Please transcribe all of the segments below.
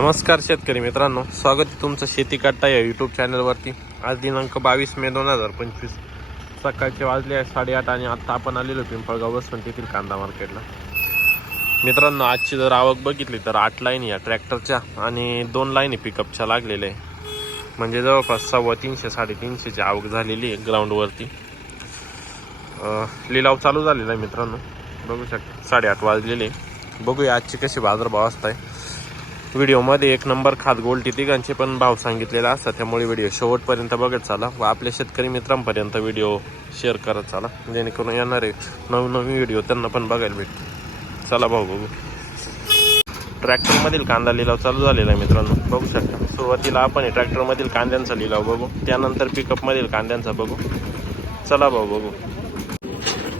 नमस्कार शेतकरी मित्रांनो स्वागत आहे तुमचं शेती काटा या यूट्यूब चॅनलवरती आज दिनांक बावीस मे दोन हजार पंचवीस. सकाळचे वाजले आहे साडेआठ आणि आत्ता आपण आलेलो पिंपळगाव वसंत येथील कांदा मार्केटला. मित्रांनो आजची जर आवक बघितली तर आठ लाईन या ट्रॅक्टरच्या आणि दोन लाईनी पिकअपच्या लागलेल्या आहे. म्हणजे जवळपास सव्वा तीनशे साडेतीनशेची आवक झालेली आहे ग्राउंडवरती लिलाव चालू झालेला आहे मित्रांनो. बघू शकता साडेआठ वाजलेले आहे. बघूया आजची कशी बाजारभाव असताय. व्हिडिओमध्ये एक नंबर खात गोलटी तिघांचे पण भाव सांगितलेला असतात. त्यामुळे व्हिडिओ शेवटपर्यंत बघत चाला व आपल्या शेतकरी मित्रांपर्यंत व्हिडिओ शेअर करत चाला. जेणेकरून येणारे नवीन नवीन व्हिडिओ त्यांना पण बघायला भेटतील. चला भाऊ बघू. ट्रॅक्टरमधील कांदा लिलाव चालू झालेला आहे मित्रांनो. बघू शकता. सुरुवातीला आपण ट्रॅक्टरमधील कांद्यांचा लिलाव बघू. त्यानंतर पिकअपमधील कांद्यांचा बघू. चला भाऊ बघू.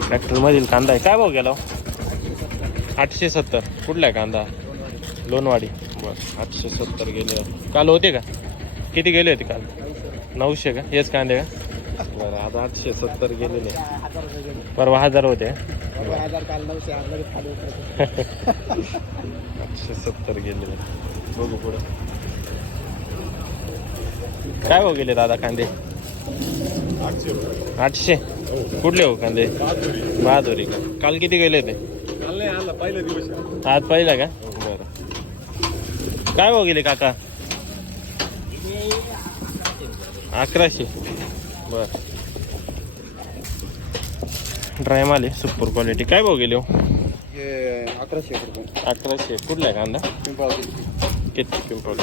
ट्रॅक्टरमधील कांदा आहे. काय भाऊ गेला? आठशे सत्तर. कुठला आहे कांदा? लोणवाडी. बरं आठशे सत्तर गेले काल होते का? किती गेले होते काल? नऊशे का? हेच कांदे का? बरं आता आठशे सत्तर गेलेले परवा हजार होते. आठशे सत्तर गेलेले बघू पुढे. काय हो गेले दादा कांदे? आठशे कुठले हो कांदे? बहादुरी. का? काल किती गेले ते आज पहिला का? काय भाव गेले काका? अकराशे. बर. ड्राय माल आहे सुपर क्वालिटी काय भाव गेले हो? अकराशे कुठला आहे कांदा? किती? पिंपळ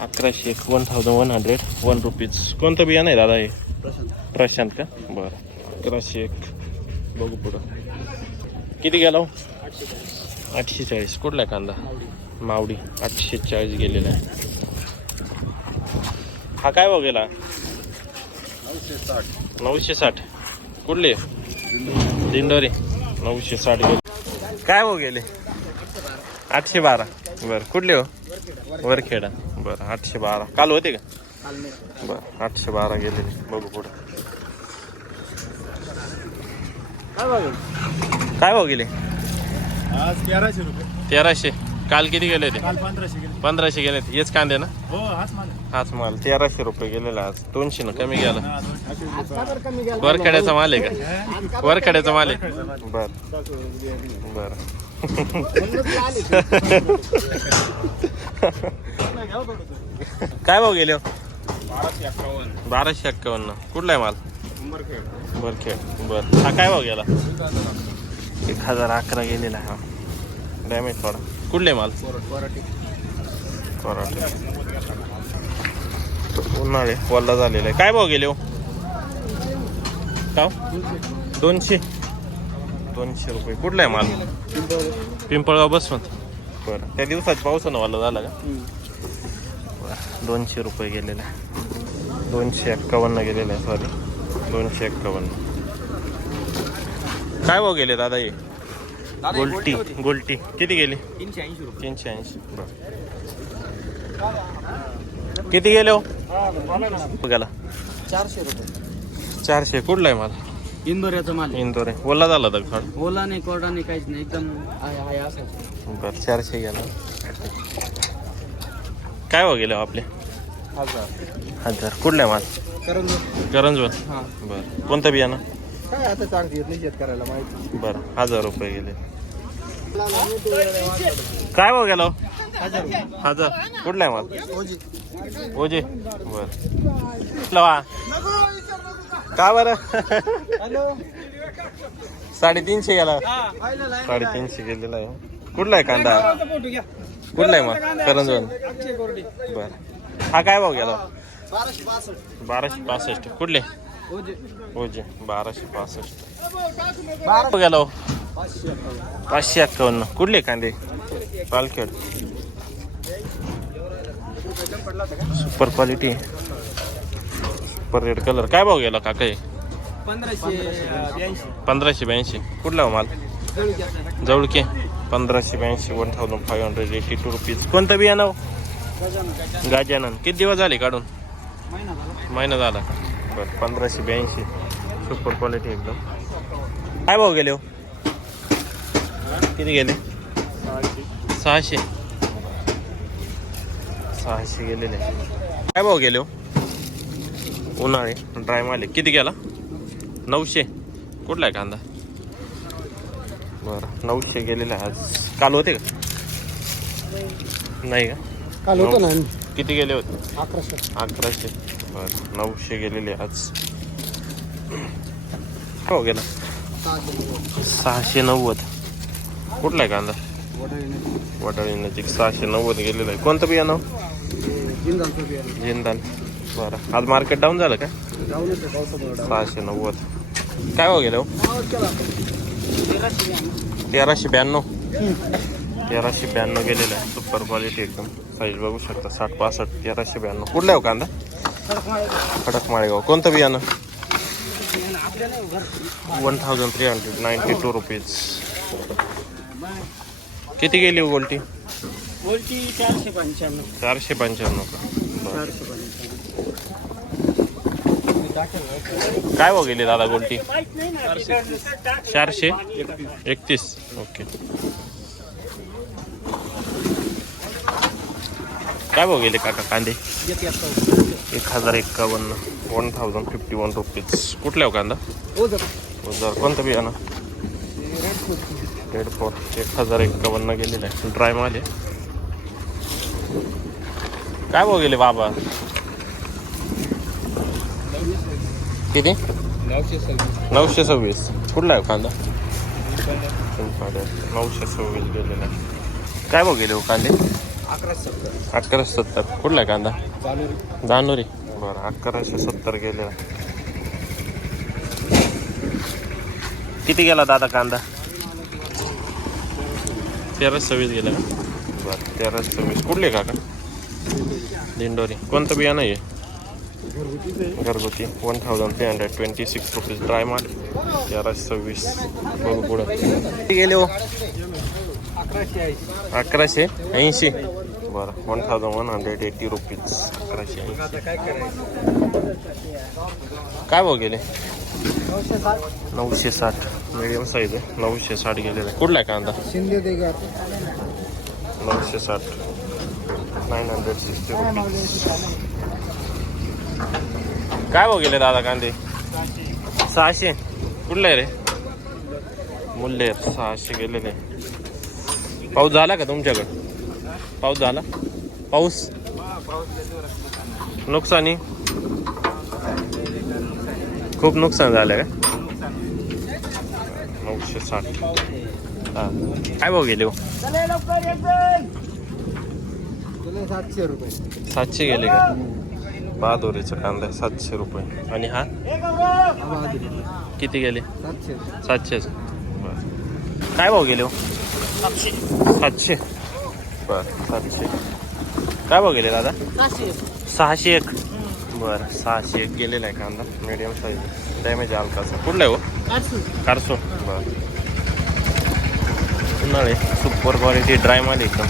अकराशे एक one thousand one hundred one rupees कोणतं बियाणं आहे दादा हे? प्रशांत. प्रशांत का? बरं. अकराशे एक. बघू पुढं. किती गेला हो? आठशे चाळीस. कुठला आहे कांदा? मावडी आठशे चाळीस गेलेला आहे. हा काय भाव गेला? नऊशे साठ. नऊशे साठ कुठले? दिंडोरे. नऊशे साठ गेले. काय भाव गेले? आठशे बारा. बरं कुठले हो? वरखेडा. बरं आठशे बारा. काल होते का? बरं आठशे बारा गेलेले बघू पुढे. काय भाव गेले? आज तेराशे रुपये. तेराशे. काल किती गेले ते? काल पंधराशे गेले. पंधराशे गेले हेच कांदे ना? हो हाच माल तेराशे रुपये गेलेला आज. दोनशे ना कमी गेला. कमी वरखेड्याचा माल आहे का? वरखेड्याचा माल आहे. बर. बर. काय भाव गेले हो? बाराशे अठ्ठावन्न बाराशे एक्कावन्न. कुठला आहे माल? उंबरखेड. बरखेड बर. हा काय भाव गेला? एक हजार अकरा गेलेला आहे हा. डॅमेज थोडा. कुठले माल? पराठी उन्हाळे वल्ला झालेला आहे. काय भाव गेले हो? का हो? दोनशे. दोनशे रुपये. कुठला आहे माल? पिंपळगाव बसून बरं. त्या दिवसात पावसानं वाला झाला का? बरं. दोनशे रुपये गेलेला आहे. दोनशे एक्कावन्न गेलेलं आहे सॉरी दोनशे एक्कावन्न. काय भाव गेले दादा हे? गोल्टी गोल्टी किती गेली? तीनशे ऐंशी रुपये. तीनशे ऐंशी. बरं. किती गेले हो? बघायला. चारशे रुपये. चारशे. कुठला आहे मला? इंदोऱ्याचा माल इंदोर आहे. ओला झाला दगड ओला नाही कोरडा नाही काहीच नाही. एकदम बरं चारशे गेला. काय हो गेले आपले? हजार. हजार. कुठला आहे माल? कारण करंजवन हां. बरं. कोणतं बियाणं? काय आता चांगली येत नाही शेतकऱ्याला माहिती. बरं हजार रुपये गेले. काय भाव गेलो हो? हजार. कुठला आहे माल? ओजे. बर. वा? का बरं? साडेतीनशे गेला. साडेतीनशे गेलेला आहे. कुठला आहे कांदा? कुठला आहे मग करंजवन बर. हा काय भाव गेला? बाराशे बासष्ट बाराशे पासष्ट. कुठले? ओजे बाराशे पासष्ट गेला? पाचशे एक्कावन्न कुठले कांदे Palkhed super quality super red colour काय भाव गेला काका? पंधराशे ब्याऐंशी. कुठला हो माल? जवळके. पंधराशे ब्याऐंशी one thousand five hundred eighty two rupees कोणतं बियाणं हो? गाजानन. किती दिवस झाले काढून? महिना झाला. महिना झाला का? बरं पंधराशे ब्याऐंशी. सुपर क्वालिटी एकदम. काय भाव गेले हो? किती गेले? सहाशे. सहाशे गेलेले. काय भाव गेले हो? उन्हाळे ड्राय माले. किती गेला? नऊशे. कुठला आहे कांदा? बरं नऊशे गेलेला आहे आज. काल होते का? नाही का? काल होतं ना. किती गेले होते? अकराशे. अकराशे. बरं नऊशे गेलेले आज. हो गेला. सहाशे नव्वद. कुठला आहे कांदा? वडाळी नजीक सहाशे नव्वद गेलेलं आहे. कोणतं बियाणं? जिंदाल बरं. आज मार्केट डाऊन झालं का? सहाशे नव्वद. काय हो गेलं हो? तेराशे ब्याण्णव. तेराशे ब्याण्णव गेलेलं आहे. सुपर क्वालिटी एकदम. साईज बघू शकता. साठ पासष्ट तेराशे ब्याण्णव. कुठला आहे हो कांदा? खडक माळेगाव. कोणतं बियाणं? One thousand three hundred ninety two rupees किती गेली हो गोल्टी? बोलची चारशे पंच्याण्णव. चारशे पंच्याण्णव का? बरं. चारशे पंच्याण्णव काय हो गेली दादा गोल्टी? चारशे? एकतीस. ओके. काय भाव गेले काका कांदे? एक हजार एक्कावन्न. One thousand fifty one rupees कुठल्या हो कांदा? जर कोणतं बियाणं? रेड फोर एक हजार एक्कावन्न गेलेलं आहे. ड्राय माल आहे. काय भाव गेले बाबा? किती? नऊशे सव्वीस. कुठला आहे हो कांदा? नऊशे सव्वीस गेलेला आहे. काय भाव गेले हो कांदे? अकराशे सत्तर. कुठला आहे कांदा? जानोरी. बरं अकराशे सत्तर गेलेला. किती गेला दादा कांदा? तेराशे सव्वीस गेला का? बरं तेराशे सव्वीस. कुठले काका? दिंडोरी. कोणतं बियाणं आहे घरगुती. One thousand three hundred twenty six rupees dry माल तेराशे सव्वीस. बघू पुढं. किती गेले हो? अकराशे ऐंशी. बरं one thousand one hundred eighty rupees अकराशे ऐंशी. काय भाव गेले? नऊशे साठ. मिडियम साईज आहे. नऊशे साठ गेलेला. आहे कुठला आहे कांदा? नऊशे साठ. नाईन हंड्रेड सिक्स्टी रुपीज काय भाव गेले दादा कांदे? सहाशे. कुठला आहे रे? मूल्य सहाशे गेलेले. पाऊस झाला का तुमच्याकडं? पाऊस झाला? पाऊस? नुकसानी? खूप नुकसान झालं का? नऊशे साठ. हा. काय भाव गेले हो? सातशे रुपये. सातशे गेले का? बहादुरीचा कांदा आहे सातशे रुपये. आणि हा? किती गेले? सातशे. सातशेच. बरं. काय भाव गेले हो? सातशे. बर सातशे. काय गेले दादा? सहाशे एक. बरं सहाशे एक गेलेला आहे कांदा. मीडियम साईज डॅमेज हलकाचा कुठला आहे हो? कारसो बरं. उन्हाळे. सुपर क्वालिटी ड्राय माल एकदम.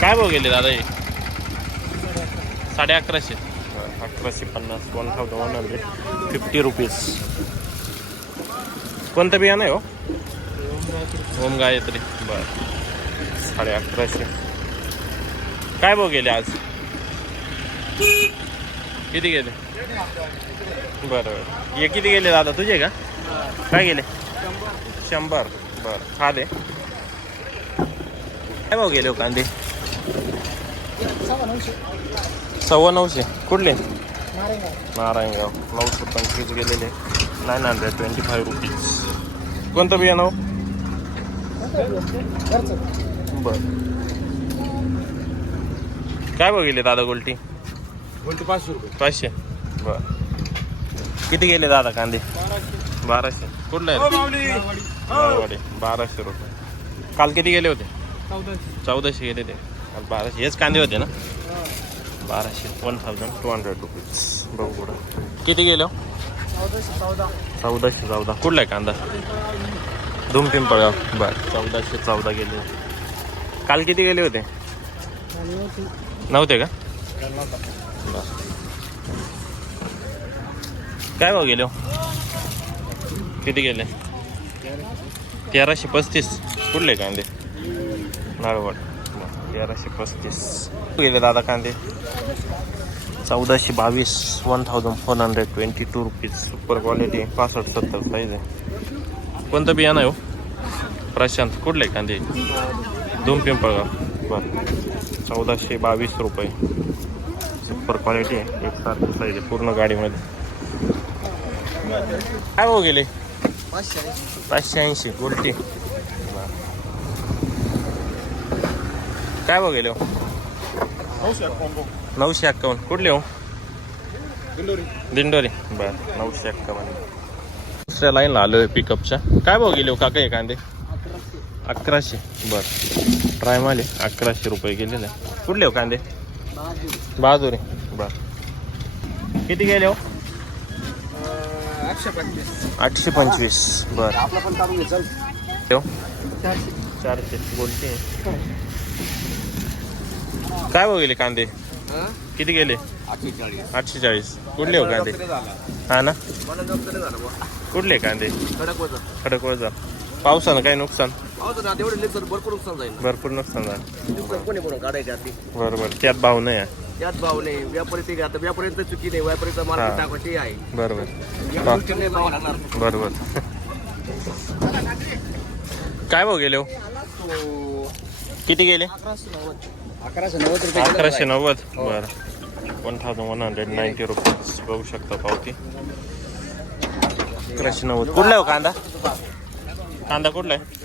काय भाव गेले दादा हे? साडे अकराशे. अकराशे पन्नास. One thousand one hundred fifty rupees कोणतं बियाणं आहे हो? ओम गायत्री. बरं. साडे अकराशे. काय भाव गेले आज? किती गेले? बरं बरं. हे किती गेले दादा? तुझे का? काय गेले? शंभर. बरं. दे. काय भाव गेले हो कांदे? सव्वा नऊशे. कुठले? नारायणगाव. नऊशे पंचवीस गेलेले. Nine hundred twenty five rupees. कोणतं बियाणं हो? बरं. काय गेले दादा गोल्टी? बोलते पाचशे रुपये. पाचशे? बर. किती गेले दादा कांदे? बाराशे. कुठला आहे. बाराशे रुपये. काल किती गेले होते? चौदाशे. गेले ते. काल बाराशे. हेच कांदे होते ना? बाराशे. One thousand two hundred rupees बघू पुढं. किती गेले हो? चौदाशे चौदा. चौदाशे चौदा. कुठला आहे कांदा? धूम पिंपळगाव बर. चौदाशे चौदा गेले. होते काल किती गेले होते? नव्हते का? काय भाव गेले हो? किती गेले? तेराशे पस्तीस. कुठले कांदे? नारवड. तेराशे पस्तीस. गेले दादा कांदे. चौदाशे बावीस one thousand four hundred twenty two rupees super quality पासष्ट सत्तर साईज आहे. कोणतं बियाणं आहे हो? प्रशांत कुठले कांदे? दोन पिंपळगाव बरं. चौदाशे बावीस रुपये. सुपर क्वालिटी आहे. एकसारखी आहे पूर्ण गाडीमध्ये. काय हो गेले? पाचशे ऐंशी. उलटी. काय भाव गेले हो? नऊशे एक्कावन्न कुठले हो? दिंडोरी. बर. नऊशे एक्कावन्न. दुसऱ्या लाईनला आलो आहे पिकअपच्या काय भाव गेले हो काका हे कांदे? अकराशे. बर. ट्राय माले अकराशे रुपये गेलेले. कुठले हो कांदे? बहादुरी. बर. किती गेले हो? आठशे पंचवीस. आठशे पंचवीस बर. ठेव हो? चारशे चारशे. बोलते. काय भाव गेले कांदे? किती गेले? अठ्ठेचाळीस आठशे चाळीस कुठले हो कांदे? हा ना. कुठले कांदे? कडक होतं खडक वजा पावसानं काय नुकसान? भरपूर नुकसान जाईल भरपूर नुकसान झालं. कोणी बरोबर. त्यात भाव नाही आहे. त्यात भाव नाही. व्यापारी ते आता व्यापाऱ्यांच चुकी नाही. व्यापारीचा माल हा. टाकायची आहे. बरोबर. बरोबर. काय भाव गेले हो? किती गेले? अकराशे नव्वद. रुपये अकराशे नव्वद. बरं. One thousand one hundred ninety rupees बघू शकता पावती. अकराशे नव्वद. कुठला आहे हो कांदा? कांदा कुठला आहे?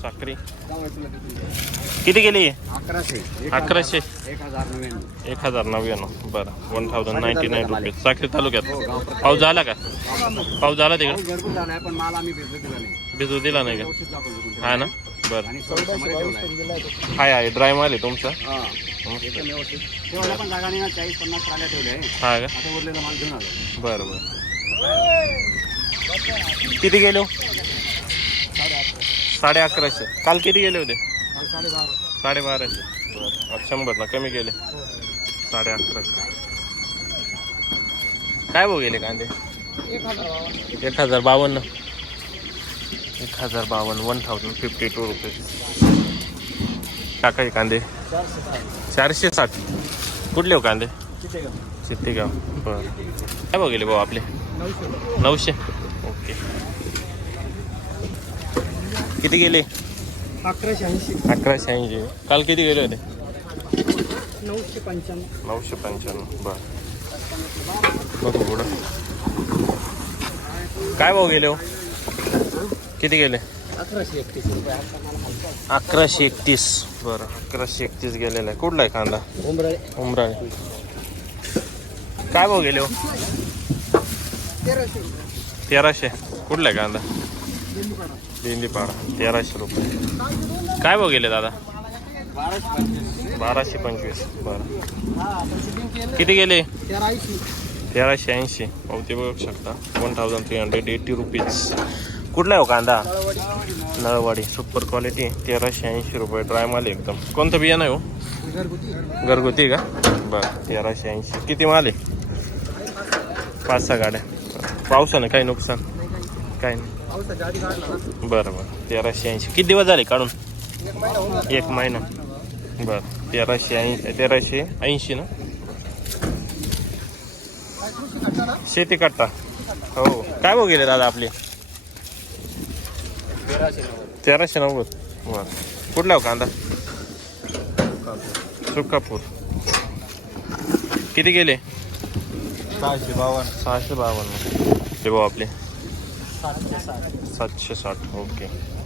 साखरी. किती गेली अकराशे. एक हजार नव्याण्णव. बरं. One thousand ninety nine rupees Sakri तालुक्यात. पाऊस झाला का? पाऊस झाला तिकडे? भिजू दिला नाही. का? हा ना? बरं. आणि चौदाशे ठेवलाय हाय आहे ड्राय माल आहे तुमचा. हा. एकदम व्यवस्थित. ठेवायला पण जागा नाही ना चाळीस पन्नास ट्राल्या ठेवल्या आहे. हा का? आता उरलेला माल घेऊन आलो. बरं बरं. किती गेले हो? साडे अकराशे. काल किती गेले होते? साडेबारा. साडे बाराशे बरं आज शंभरला कमी गेले साडे अकराशे. काय भाऊ गेले कांदे? एक हजार एक हजार बावन्न. हजार बावन्न one thousand fifty two rupees टाकाय कांदे. चारशे साठ. कुठले हो कांदे? चित्तेगाव बरं. काय भाऊ गेले भाऊ आपले? नऊशे. नऊशे ओके. किती गेले? अकराशे ऐंशी. अकराशे ऐंशी. काल किती गेले होते? नऊशे पंच्याण्णव. नऊशे पंच्याण्णव. बरं. बघू पुढं. काय भाऊ गेले हो? किती गेले? अकराशे एकतीस रुपये. आता मला हलका अकराशे एकतीस. बरं अकराशे एकतीस गेलेला आहे. कुठला आहे कांदा? उमराळे. उमराळे. काय भाऊ गेले हो? तेराशे. तेराशे. कुठला आहे कांदा? दिंडीपाडा तेराशे रुपये. काय भाऊ गेले दादा? बाराशे पंचवीस. बाराशे पंचवीस बरं. किती गेले? तेरा ऐंशी तेराशे ऐंशी. पावती बघू शकता. One thousand three hundred eighty rupees कुठला आहे हो कांदा? नळवाडी. सुपर क्वालिटी तेराशे ऐंशी रुपये. ड्राय माल आहे एकदम. कोणतं बियाणं आहे हो? घरगुती. का? बरं तेराशे ऐंशी. किती माल आहे? पाच सहा गाड्या. पावसानं काही नुकसान? काही नाही. बरं बरं. तेराशे ऐंशी. किती दिवस झाले काढून? एक महिना. बर एक महिना बरं तेराशे ऐंशी तेराशे ऐंशी ना? शेती कट्टा हो. काय भाऊ गेले दादा आपले? तेराशे नव्वद. तेराशे नव्वद बरं कुठला हो कांदा? सुकापूर. किती गेले सहाशे बावन्न. सहाशे बावन्न. ते भाऊ आपले. सातशे साठ. सातशे साठ. ओके.